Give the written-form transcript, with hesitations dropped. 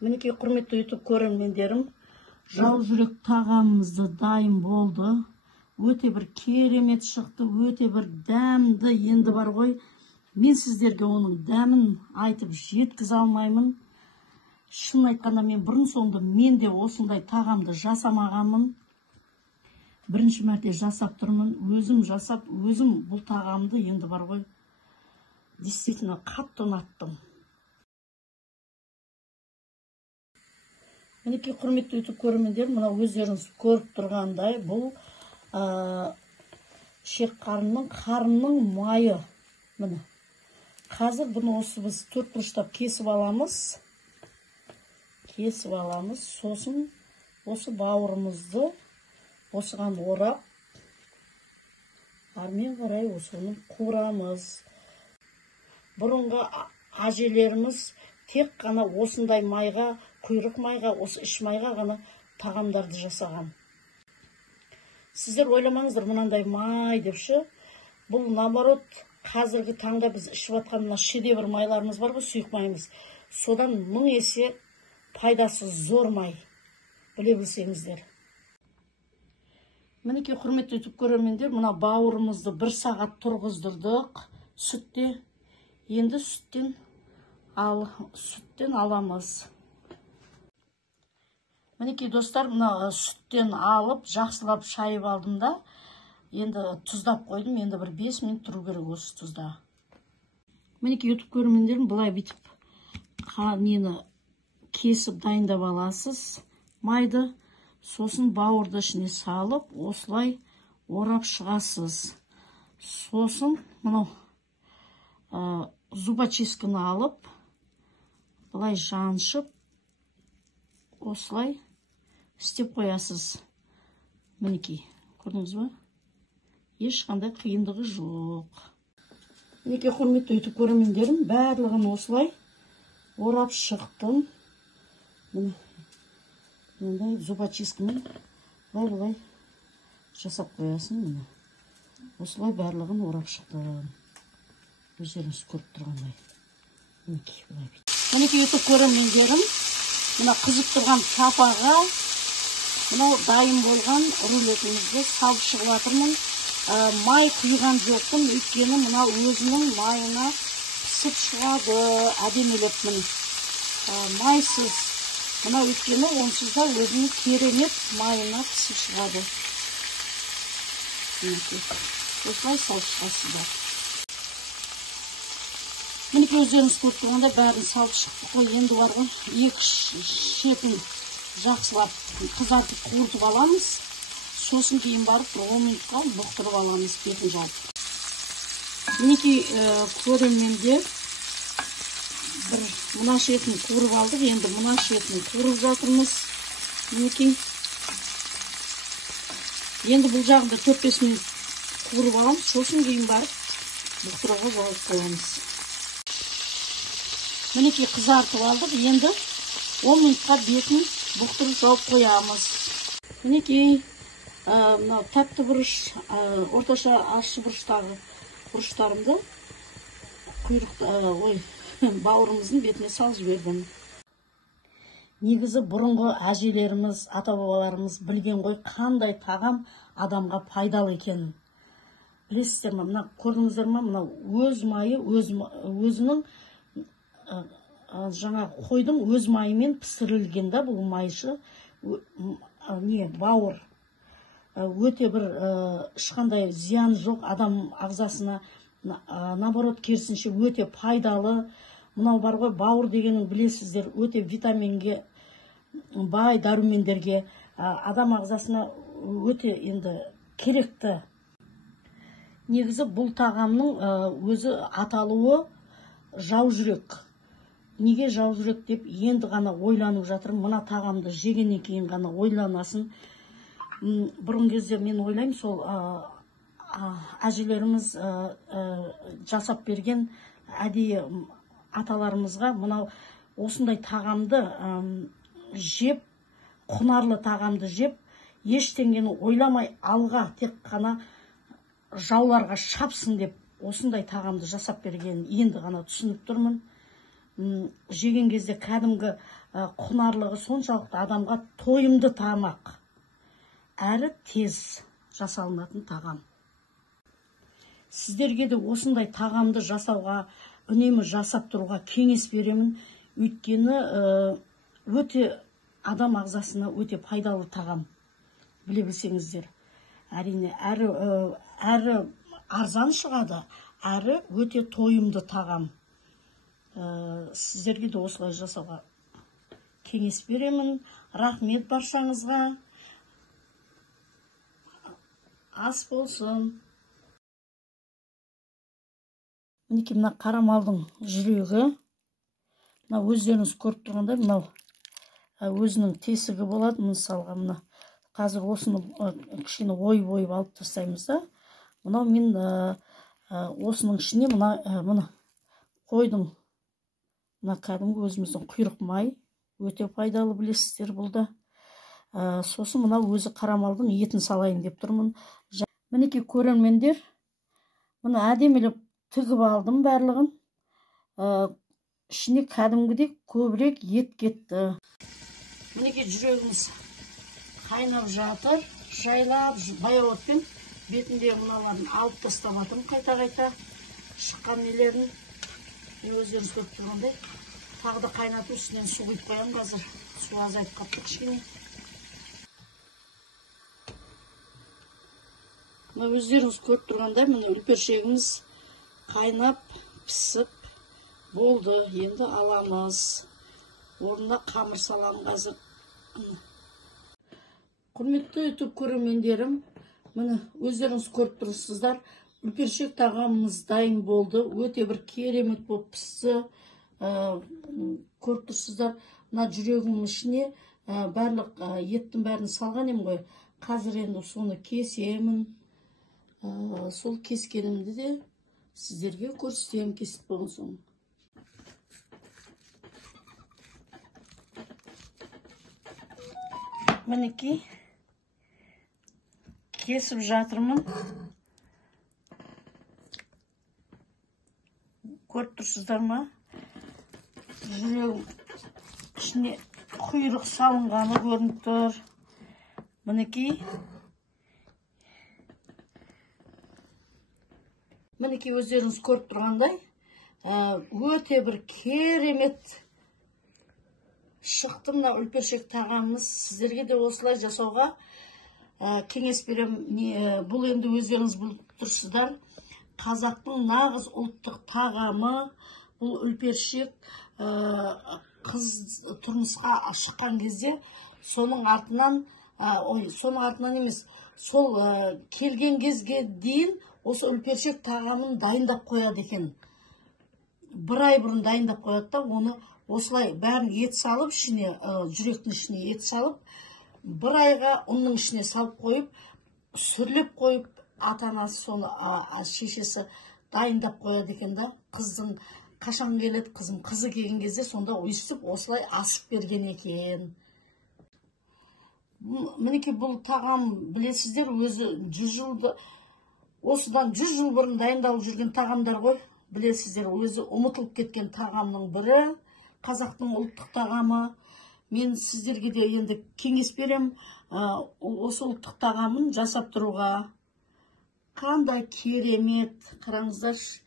Мінекей құрметті YouTube көрермендерім, жау жүрек тағамымызды дайын болды. Өте бір керемет шықты, өте бір дәмді. Енді бар ғой, мен сіздерге оның дәмін айтып жеткізе алмаймын. Шын айтқанда мен бұрын соңды мен де осындай тағамды жасамағанмын. Бірінші мәрте жасап тұрмын, өзім жасап, өзім бұл тағамды енді бар ғой, действительно қатты ұнаттым. Мінекей құрметті YouTube көрермендер, мына өздеріңіз көріп тұрғандай, бұл шек қарынның майы. Міне. Қазір бұны осы біз төрт бұрыштап кесіп аламыз. Сосын осы бауырымызды осыған орап, армен қарай осыны қуырамыз. Бұрынғы әжелеріміз тек қана осындай майға, құйрық майға, осы іш майға ғана тағамдарды жасаған. Сіздер ойламаңыздар, мынандай май депші. Бұл наоборот, қазіргі таңда біз ішіп атқан мына шедевр майларымыз бар ғой, сұйық майымыз. Содан 1000 есе пайдасы зор май. Біле білсеңіздер. Мінекей құрметті YouTube көрермендер, мына бауырымызды 1 сағат тұрғыздырдық сүтте. Енді сүттен аламыз. Мінекей достар, мына сүттен алып, жақсылап шайып алдым да, енді тұздап қойдым. Енді бір 5 минут тұру керек осы тұзда. Мінекей YouTube көрермендерім, бұлай бүйтіп нені кесіп дайындап аласыз. Майды, сосын бауырды ішіне салып, осылай орап шығасыз. Сосын мынау зубочистканы алып, бұлай жаншып, осылай істеп қоясыз. Мінекей, көрдіңіз бе? Ешқандай қиындығы жоқ. Мінекей құрметті YouTube көрермендерім, барлығын осылай орап шықтым. Мындай зубочисткамен былай жасап қоясың. Осылай барлығын орап шықтым. Өздеріңіз көріп тұрғандай. Мінекей YouTube көрермендерім, мына қызып тұрған сапаға мынау дайын болған рулетімізді салып шығып жатырмын. Май құйған жоқпын, өйткені мына өзінің майына пісіп шығады, әдемелеп міне. Майсыз, мына өйткені онсыз да өзінің керемет майына пісіп шығады. Осылай салып шығасыздар. Мінекей өздеріңіз көріп тұрғанда бәрін салып шықтық қой. Енді бар ғой, екі шетін жақсылап қызартып қуыртып аламыз. Сосын кейін барып 10 минутқа бұқтырып аламыз, бетін жауып. Мінекей көрермендер, мына шетін қуырып алдық, енді мына шетін қуырып жатырмыз. Мінекей. Енді бұл жағында 4-5 минут қуырып аламыз, сосын кейін барып бұқтыруға болып қоямыз. Мінекей қызартып алдық, енді 10 минутқа бетін бұқтырып жауып қоямыз. Мінекей тәтті бұрыш, орташа ащы бұрыштағы бұрыштарымды бауырымыздың бетіне салып жібердім. Негізі бұрынғы әжелеріміз, ата-бабаларымыз білген ғой, қандай тағам адамға пайдалы екенін. Білесіздер ме, мына көрдіңіздер ме, мына өз майы, өзінің жаңа қойдың өз майымен пісірілген да, бұл майшы бауыр. Өте бір ешқандай зиян жоқ адам ағзасына, наоборот керісінше өте пайдалы. Мынау бар ғой, бауыр дегенін білесіздер, өте витаминге бай, дәрумендерге, адам ағзасына өте енді керекті. Негізі бұл тағамның өзі аталуы жау жүрек. Неге жау жүрек деп енді ғана ойланып жатырмын. Мына тағамды жегеннен кейін ғана ойланасын. Бұрын кезде мен ойлаймын, сол әжелеріміз жасап берген әдейі аталарымызға мынау осындай тағамды жеп, құнарлы тағамды жеп, ештеңені ойламай алға тек қана жауларға шапсын деп осындай тағамды жасап берген енді ғана түсініп тұрмын. жеген кезде кәдімгі құнарлығы соншалықты адамға тойымды тамақ, әрі тез жасалынатын тағам. Сіздерге де осындай тағамды жасауға, үнемі жасап тұруға кеңес беремін. Өйткені өте адам ағзасына өте пайдалы тағам. Біле білсеңіздер. Әрине, әрі арзан шығады, әрі өте тойымды тағам. Сіздерге де осылай жасауға кеңес беремін. Рахмет баршаңызға. Ас болсын. Мінеки мына қара малдың жүрегі. Мына өздеріңіз көріп тұрғандай, мынау өзінің тесігі болады. Мысалға, мына қазір осыны кішкене ойып алып тастаймыз да. Мынау мен осының ішіне мына қойдың, мына кәдімгі өзіміздің құйрық май, өте пайдалы, білесіздер бұл да. Сосын мына өзі қара малдың етін салайын деп тұрмын. Мінеки көрермендер, мұны әдемілеп тігіп алдым барлығын. Ішіне кәдімгідей көбірек ет кетті. Мінеки жүрегіміз қайнап жатыр. Жайлап, баяу отпен бетінде мыналарын алып тастап жатырмын. Қайта-қайта шыққан нелерін. Өздеріңіз көріп тұрғандай. Тағы да қайнатып, үстінен су құйып қоямын қазір. Су азайып қапты кішкене. Өздеріңіз көріп тұрғандай, міне үлпершегіміз қайнап, пісіп болды. Енді аламыз. Орнына қамыр саламын қазір. Құрметті YouTube көрермендерім, міне өздеріңіз көріп тұрсыздар. Үлпершек тағамымыз дайын болды. Өте бір керемет болып пісті. Көріп тұрсыздар. Мына жүрегімнің ішіне барлық еттің бәрін салған ем ғой. Қазір енді соны кесемін. Сол кескенімді де сіздерге көрсетемін кесіп болған соң. Мінеки кесіп жатырмын. Көріп тұрсыздар ма? Жүрегім ішіне құйрық салынғаны көрініп тұр. Мінеки өздеріңіз көріп тұрғандай, өте бір керемет шықты мына үлпершек тағамымыз. Сіздерге де осылай жасауға кеңес беремін. Бұл енді өздеріңіз біліп тұрсыздар. Қазақтың нағыз ұлттық тағамы бұл үлпершек. Қыз тұрмысқа шыққан кезде соның артынан емес, сол келген кезге дейін осы үлпершек тағамын дайындап қояды екен. Бір ай бұрын дайындап қояды да, оны осылай бәрін ет салып, жүректің ішіне ет салып, бір айға ұнның ішіне салып қойып, сүрлеп қойып, ата-анасы соны, шешесі дайындап қояды екен да. Қыздың қашан келеді, қызы келген кезде сонда өйстіп осылай асып берген екен. Мінеки бұл тағам, білесіздер, өзі 100 жылды, осыдан 100 жыл бұрын дайындалып жүрген тағамдар ғой. Білесіздер, өзі ұмытылып кеткен тағамның бірі. Қазақтың ұлттық тағамы. Мен сіздерге де енді кеңес берем, осы ұлттық тағамын жасап тұруға. Қандай керемет, қараңыздаршы.